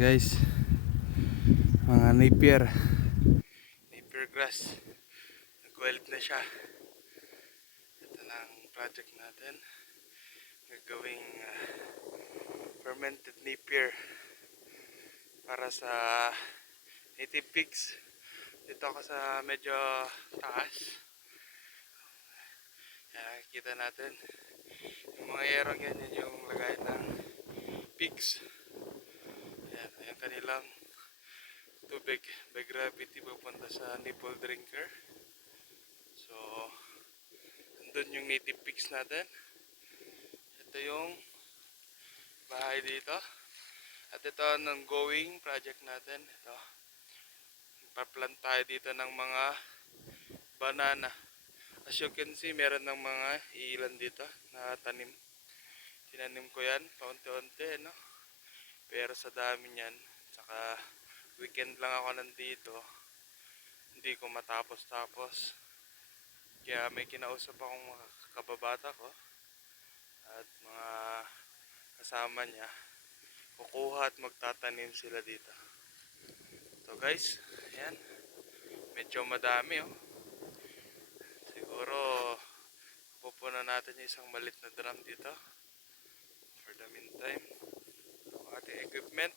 Guys, mga napier grass, nag-wild na siya. Ito na ang project natin, gagawing fermented napier para sa native pigs. Dito ako sa medyo taas. Kita natin yung mga yerong yan, yun yung lagay ng pigs. Ayan kanilang tubig by gravity pupunta sa nipple drinker. So andun yung native pigs natin. Ito yung bahay dito. At ito ang ongoing project natin. Ito, paplant tayo dito ng mga banana. As you can see, meron ng mga ilan dito na tanim. Tinanim ko yan paunti-unti, no? Pero sa dami niyan, saka weekend lang ako nandito, hindi ko matapos-tapos. Kaya may kinausap akong mga kababata ko at mga kasama niya, kukuha at magtatanim sila dito. So guys, ayan, medyo madami, oh. Siguro pupunan natin yung isang malit na drum dito for the meantime. Ang ating equipment,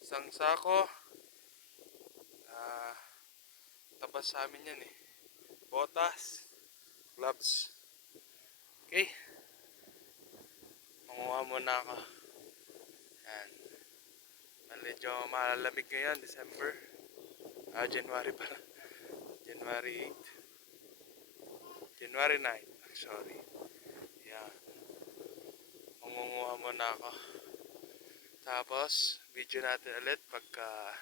isang sako, tabas sa amin yan eh, botas, gloves. Okay, manguha muna ako. Yan, medyo malamig ngayon, December, January pala, January 8, January 9, sorry. Yan, mangunguha muna ako. Tapos video natin ulit pagka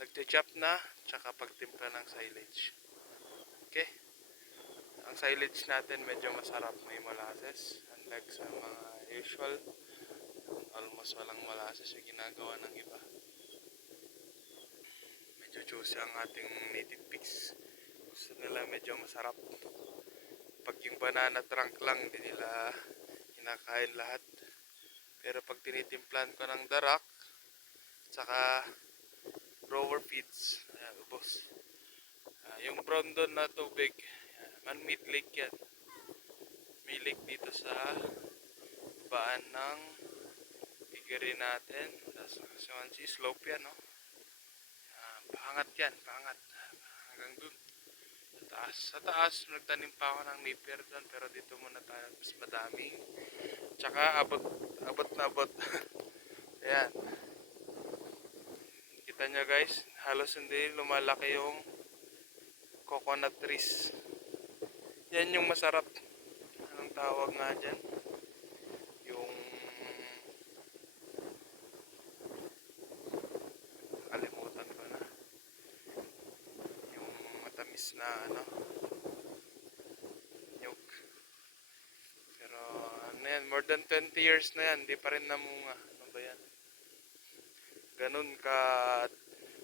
nagte-chop na, tsaka pagtimpla ng silage. Okay, ang silage natin medyo masarap, may molasses, unlike sa mga usual almost walang molasses yung ginagawa ng iba. Medyo juicy ang ating native pigs, gusto nila medyo masarap. Pag yung banana trunk lang, hindi nila kinakain lahat. Pero pag tinitimplan ko ng darak saka grower feeds, ayan, ubos. Yung brown doon na tubig, man-made lake yan. May lake dito sa baan ng piggery natin. Tapos slope yan, no? Paangat yan, paangat hanggang dun sa taas. Nagtanim pa ako ng napier doon, pero dito muna tayo, mas madaming, tsaka abot na abot. Ayan, kita nyo guys, halos hindi lumalaki yung coconut trees. Yan yung masarap. Anong tawag nga dyan? Yung kalimutan ko na. Yung matamis na ano, nyug. Pero ano yan, more than 20 years na yan, di pa rin namunga. Ano ba yan? Ganun ka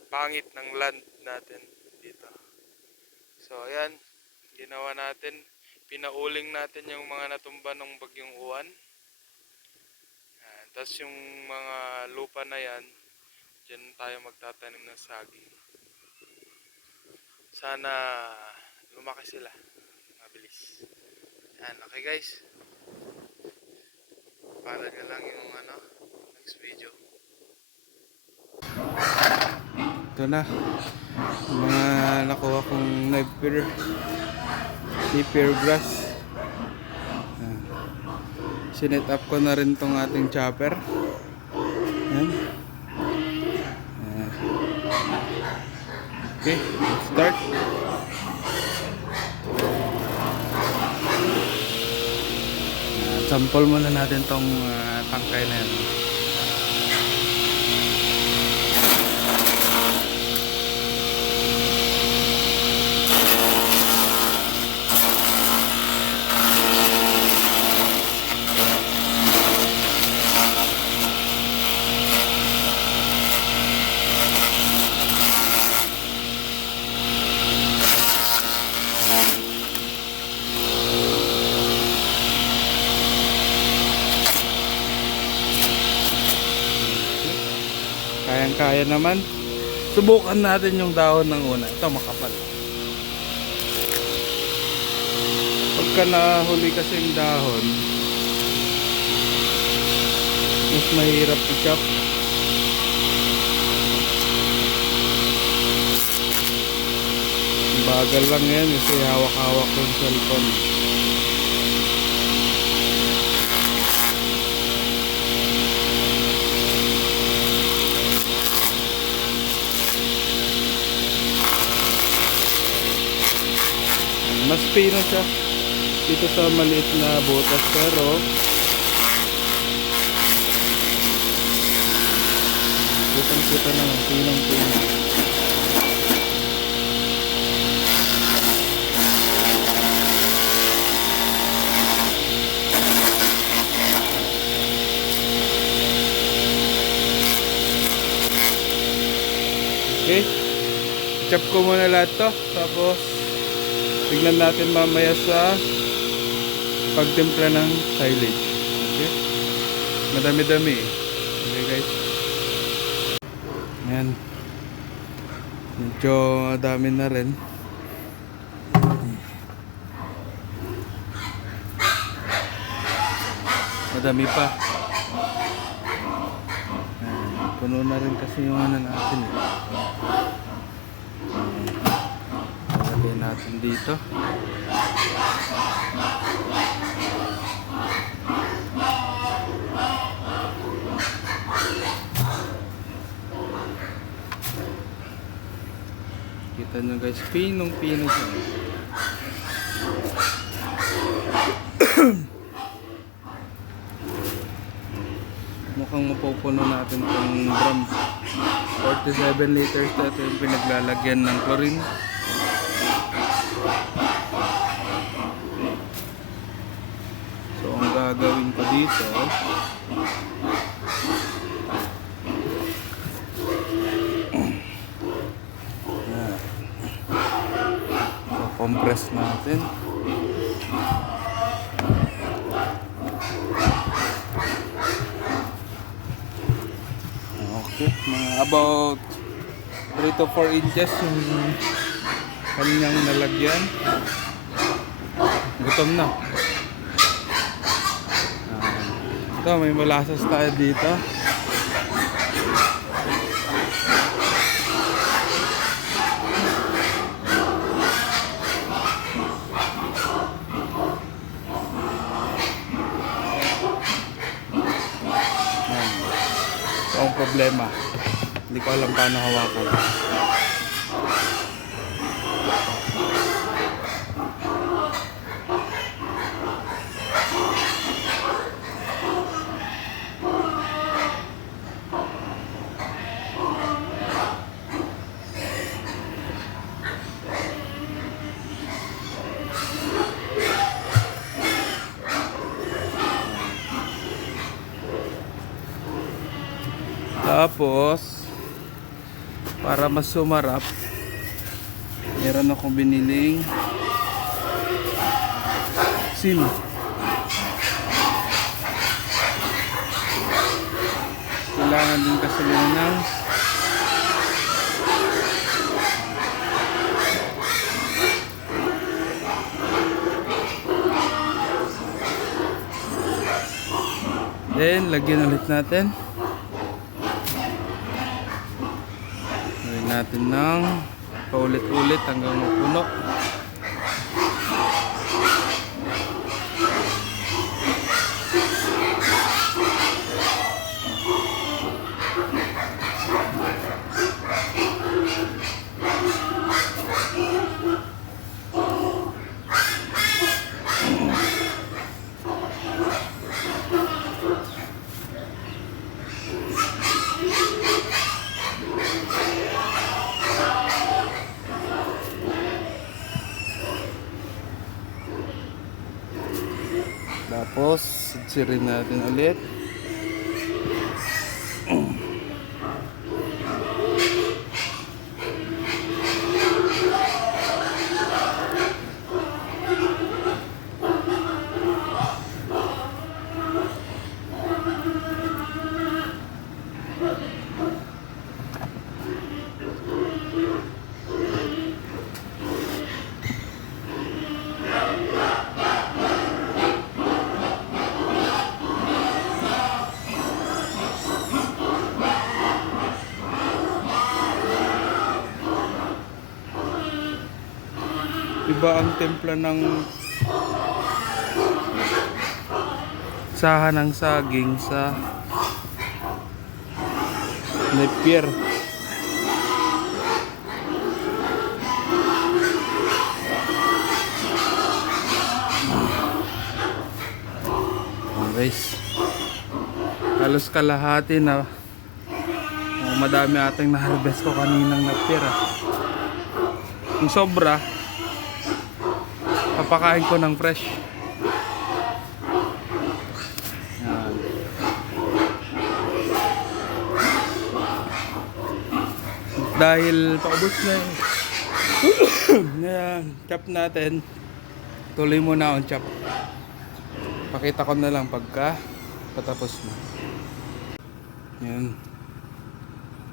pangit ng land natin dito. So ayan, ginawa natin, pinauling natin yung mga natumba ng bagyong uwan. Tapos yung mga lupa na yan, dyan tayo magtatanim ng saging. Sana lumaki sila mabilis. Yan, okay guys, para nyo lang yung next video. Ito na yung mga nakuha kong napier grass. Sinet up ko na rin tong ating chopper. Ayan. Okay, let's start. Sample muna natin tong tangkay na yan. Kayang-kaya naman. Subukan natin yung dahon ng una. Ito makapal. Pagka nahuli kasi yung dahon, mas mahirap i-chop. Bagal lang yan kasi hawak-hawak yung cellphone. Mas pino siya dito sa maliit na butas, pero kitang-kita naman pinong-pino. Okay, chop ko muna lahat to, tapos tignan natin mamaya sa pagtimpla ng silage. Okay, madami-dami eh. Okay guys, ayan, medyo madami na rin. Madami pa. Puno na rin kasi yung ano natin. Lagay natin dito. Kita nyo guys, pinong-pino siya. Mukhang mapupuno natin itong drum. 47 liters na ito yung pinaglalagyan ng chlorine. So ang gagawin ko dito, so compress natin. Okay, mga about 3 to 4 inches yung kanyang nalagyan. Gutom na. Ito, may molasses tayo dito. Ito ang problema. Hindi ko alam paano hawakan. Tapos, para mas sumarap, meron akong biniling seal. Kailangan din kasi ng then, lagyan ulit natin. Lagyan natin ng paulit-ulit hanggang mapuno. Tapos, sitsirin natin ulit. Iba ang timpla ng saha ng saging sa Napier. Guys, halos kalahati na. Madami ating na-harvest ko kaninang Napier. Yung sobra, papakain ko ng fresh. Yan. Dahil paubos na yung chop natin, tuloy muna ang chop. Pakita ko na lang pagka patapos na. Yan.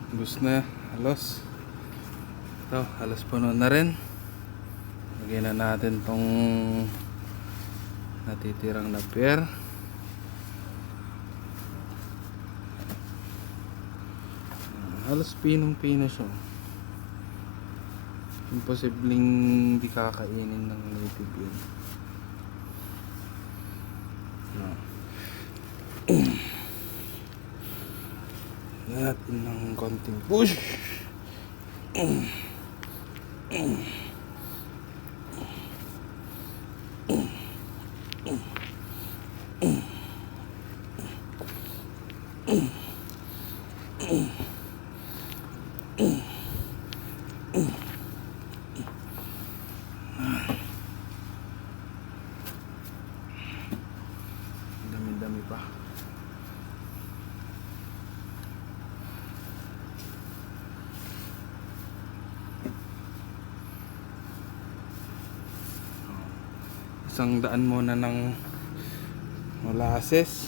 Ubos na, halos. Ito, halos puno na rin. Lagyan na natin tong natitirang Napier. Halos pinong-pino siya. Imposibleng di kakainin ng native yun. Natin ng konting push. Dami-dami pa. Isang daan muna ng molasses.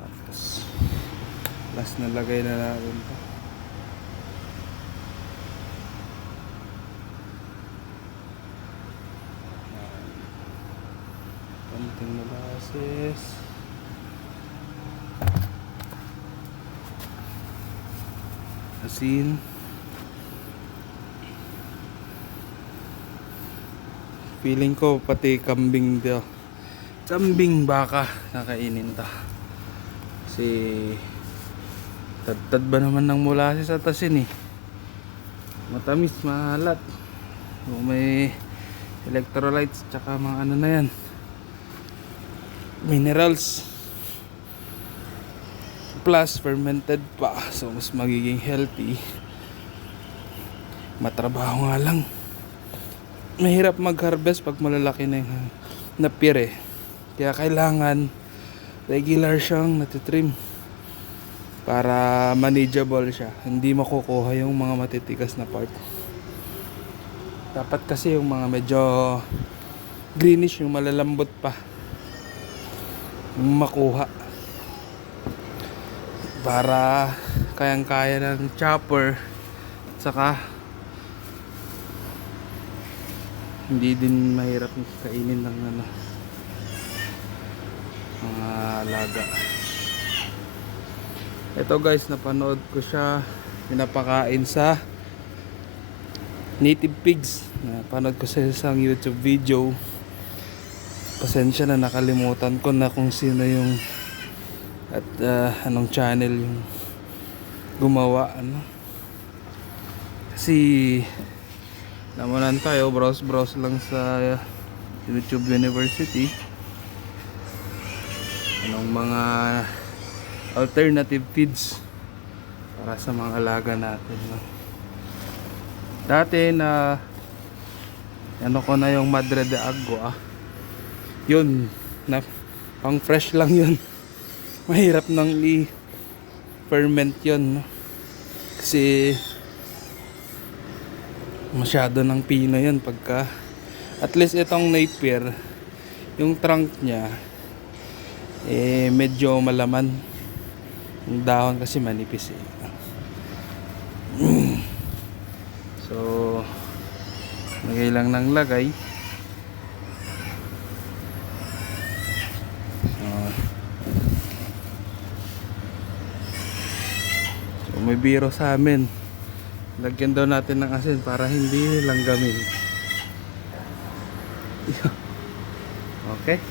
Tapos last na lagay na natin ito. Konting molasses. Asin. Feeling ko pati kambing daw. Kambing baka nakainin ta. Kasi tad ba naman ng molasses at asin eh. Matamis, mahalat. So, may electrolytes tsaka mga ano na yan. Minerals. Plus fermented pa. So mas magiging healthy. Matrabaho nga lang. Mahirap mag-harvest pag malalaki na yung Napier eh. Kaya kailangan regular siyang natitrim para manageable siya. Hindi makukuha yung mga matitigas na part. Dapat kasi yung mga medyo greenish, yung malalambot pa, yung makuha. Para kayang-kaya ng chopper. Saka hindi din mahirap kainin ng ano, mga alaga. Ito guys, napanood ko siya, pinapakain sa native pigs. Napanood ko sa isang YouTube video. Pasensya na, nakalimutan ko na kung sino yung at anong channel yung gumawa ano. Kasi namunan tayo, browse lang sa YouTube University. Anong mga alternative feeds para sa mga alaga natin, no? Dati na ano ko na yung Madre de Agua. Yun, na pang fresh lang yun. Mahirap nang i-ferment yun, no? Kasi masyado ng pino yun pagka, at least itong Napier, yung trunk niya eh medyo malaman, yung dahon kasi manipis eh. So lagay lang ng lagay. So may biro sa amin, lagyan daw natin ng asin para hindi langgamin. Okay?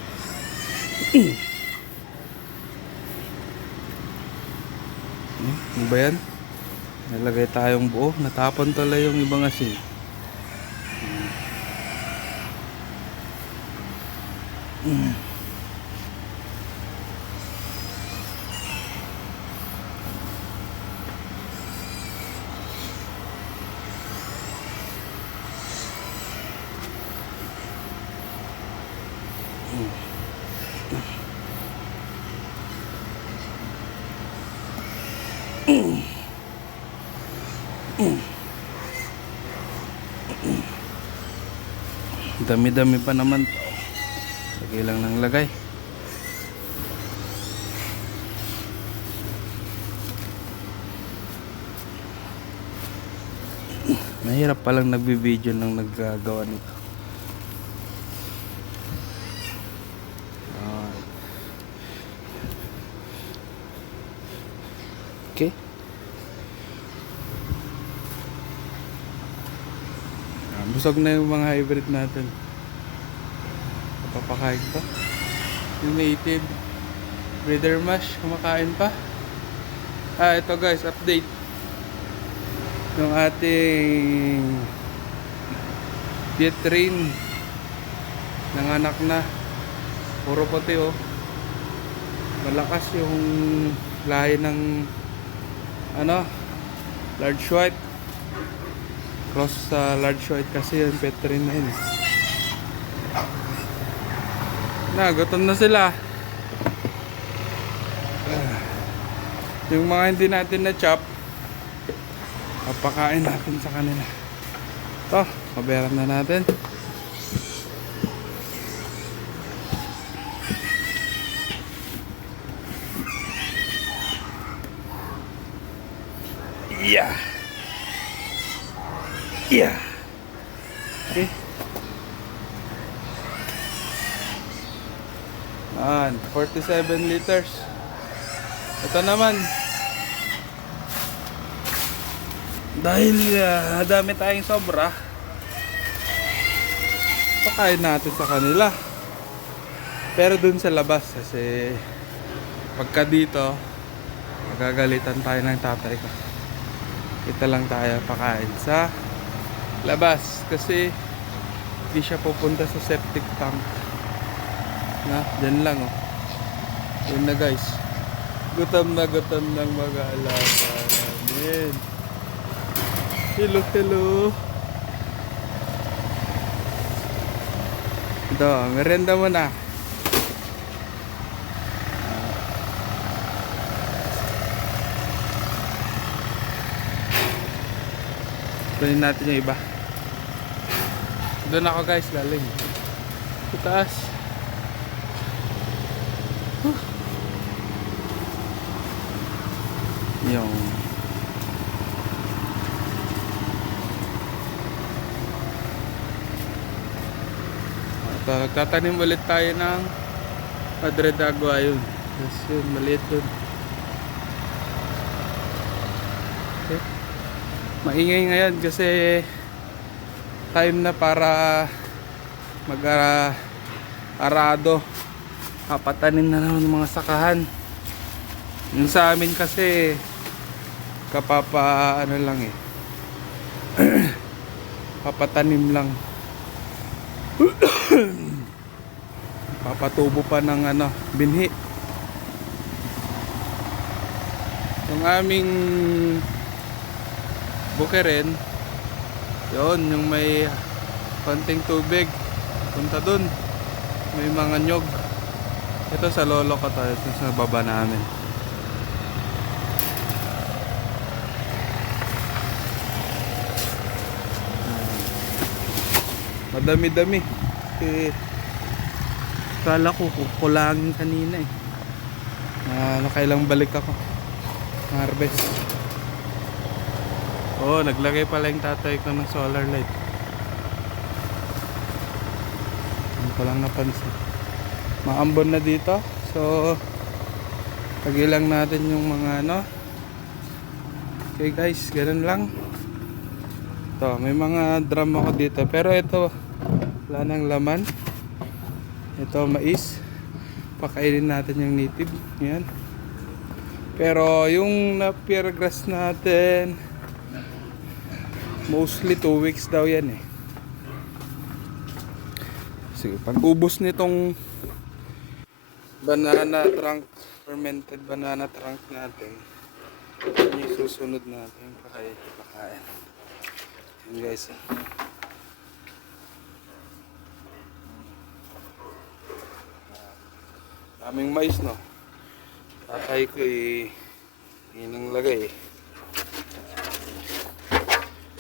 Ano ba yan? Nalagay tayong buo. Natapon tuloy yung ibang asin. Dami-dami pa naman to. Lagay lang ng lagay. Mahirap palang nagbi-video nang naggagawa nito. Okay. Busog na yung mga hybrid natin. Papakain pa. Yung native breeder mash, kumakain pa. Ito guys, update. Yung ating Vietrin nanganak na. Puro puti oh. Malakas yung lahi ng large white. Cross sa large white kasi yung Vietrin na yun. Gutom na sila. Yung mga hindi natin na chop, papakain natin sa kanila. Ito, pabayaran na natin. Yeah. Okay. 47 liters. Ito naman, dahil dami tayong sobra, pakain natin sa kanila. Pero dun sa labas kasi pagka dito magagalitan tayo ng tatay ko. Ito lang tayo pakain sa labas kasi hindi siya pupunta sa septic tank. Dyan lang oh. Yun na guys. Gutom ng mga alaga namin. Hello. Ito, merenda mo na. Kunin natin yung iba. Doon ako guys, galing. Sa taas. Yung ito, nagtatanim ulit tayo ng Padre d'Agua yun. Yes, yun, maliit yun. Okay. Maingay ngayon kasi time na para mag-arado. Papatanim na naman ng mga sakahan. Yung sa amin kasi kapapa lang papatanim lang. Papatubo pa ng binhi. Yung aming bukirin, yun, yung may konting tubig, punta dun, may mga nyog. Ito sa lolo ko tayo, ito sa baba namin. Madami-dami. Kala ko kukulangin kanina eh. Nakailang balik ako. Harvest. Naglagay pala yung tatay ko ng solar light. Hindi ko lang napansin. Maambon na dito. So pagilang natin yung mga Okay guys, ganun lang. Ito, may mga drum ako dito. Pero ito, wala nang laman. Ito mais. Pakainin natin yung native. Yan. Pero yung nappier grass natin, mostly 2 weeks daw yan eh. Sige, pag ubos nitong banana trunk, fermented banana trunk natin, yun yung susunod natin pakain. Yan guys. Daming mais no. Tatay ko yun ang lagay.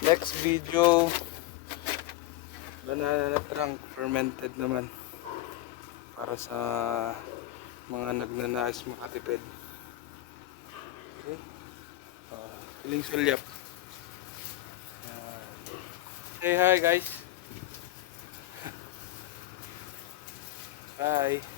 Next video, banana trunk fermented naman para sa mga nagnanais makatipid. Okay? Piling sulyap. Say hi guys. Bye.